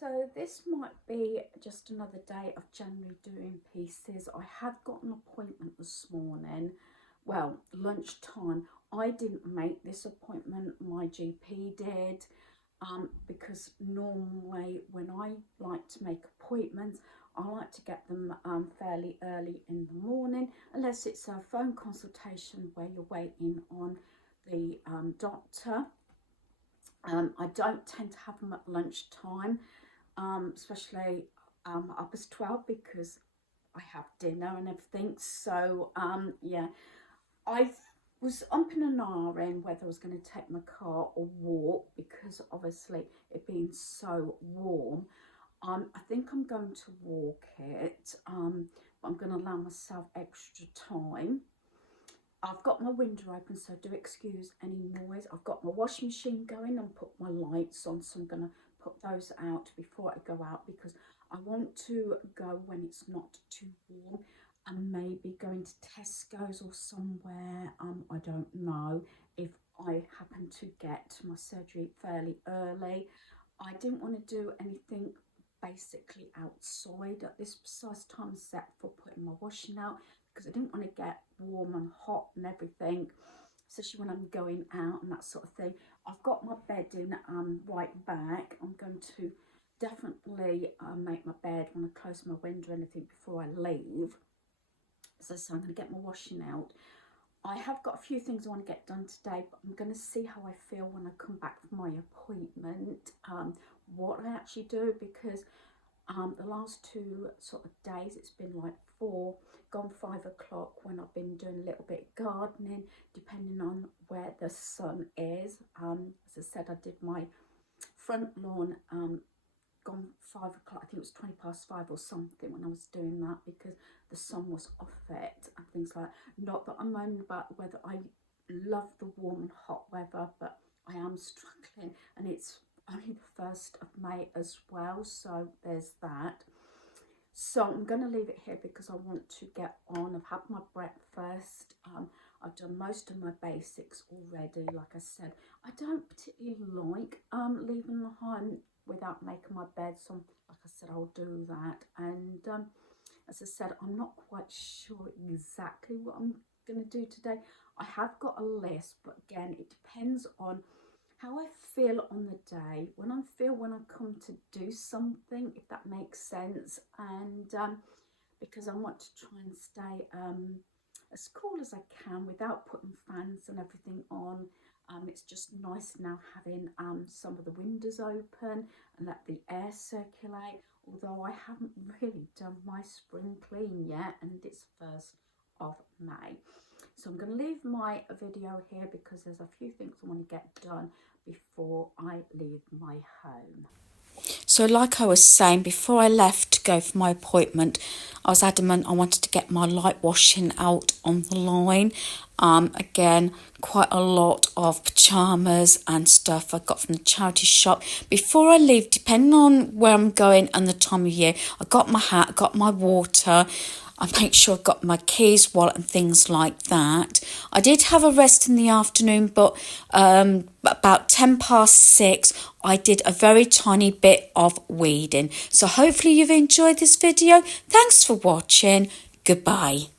So this might be just another day of January doing pieces. I had got an appointment this morning, well, lunchtime. I didn't make this appointment, my GP did, because normally when I like to make appointments, I like to get them fairly early in the morning, unless it's a phone consultation where you're waiting on the doctor. I don't tend to have them at lunchtime. Especially up as 12 because I have dinner and everything. So yeah, I was umping and ahhing whether I was going to take my car or walk, because obviously it being so warm. I think I'm going to walk it, but I'm going to allow myself extra time. I've got my window open, so do excuse any noise. I've got my washing machine going and put my lights on, so I'm going to put those out before I go out, because I want to go when it's not too warm, and maybe going to Tesco's or somewhere. I don't know if I happen to get to my surgery fairly early. I didn't want to do anything basically outside at this precise time set for putting my washing out, because I didn't want to get warm and hot and everything, especially when I'm going out and that sort of thing. I've got my bedding right back. I'm going to definitely make my bed when I close my window and anything before I leave. So I'm going to get my washing out. I have got a few things I want to get done today, but I'm going to see how I feel when I come back from my appointment, what I actually do, because the last two sort of days it's been like 4 gone 5 o'clock when I've been doing a little bit of gardening, depending on where the sun is. As I said, I did my front lawn gone 5 o'clock. I think it was 20 past 5 or something when I was doing that, because the sun was off it and things like that. Not that I'm moaning about the weather. I love the warm and hot weather, but I am struggling, and it's only the 1st of May as well, so there's that. So I'm going to leave it here because I want to get on. I've had my breakfast. I've done most of my basics already. Like I said, I don't particularly like leaving the home without making my bed, so like I said, I'll do that. And as I said, I'm not quite sure exactly what I'm going to do today. I have got a list, but again, it depends on how I feel on the day, when I come to do something, if that makes sense. And because I want to try and stay as cool as I can without putting fans and everything on. It's just nice now having some of the windows open and let the air circulate, although I haven't really done my spring clean yet, and it's 1st of May. So I'm going to leave my video here because there's a few things I want to get done before I leave my home. So like I was saying, before I left to go for my appointment, I was adamant I wanted to get my light washing out on the line. Again, quite a lot of pyjamas and stuff I got from the charity shop. Before I leave, depending on where I'm going and the time of year, I got my hat, I got my water, I make sure I've got my keys, wallet and things like that. I did have a rest in the afternoon, but about 10 past 6, I did a very tiny bit of weeding. So hopefully you've enjoyed this video. Thanks for watching. Goodbye.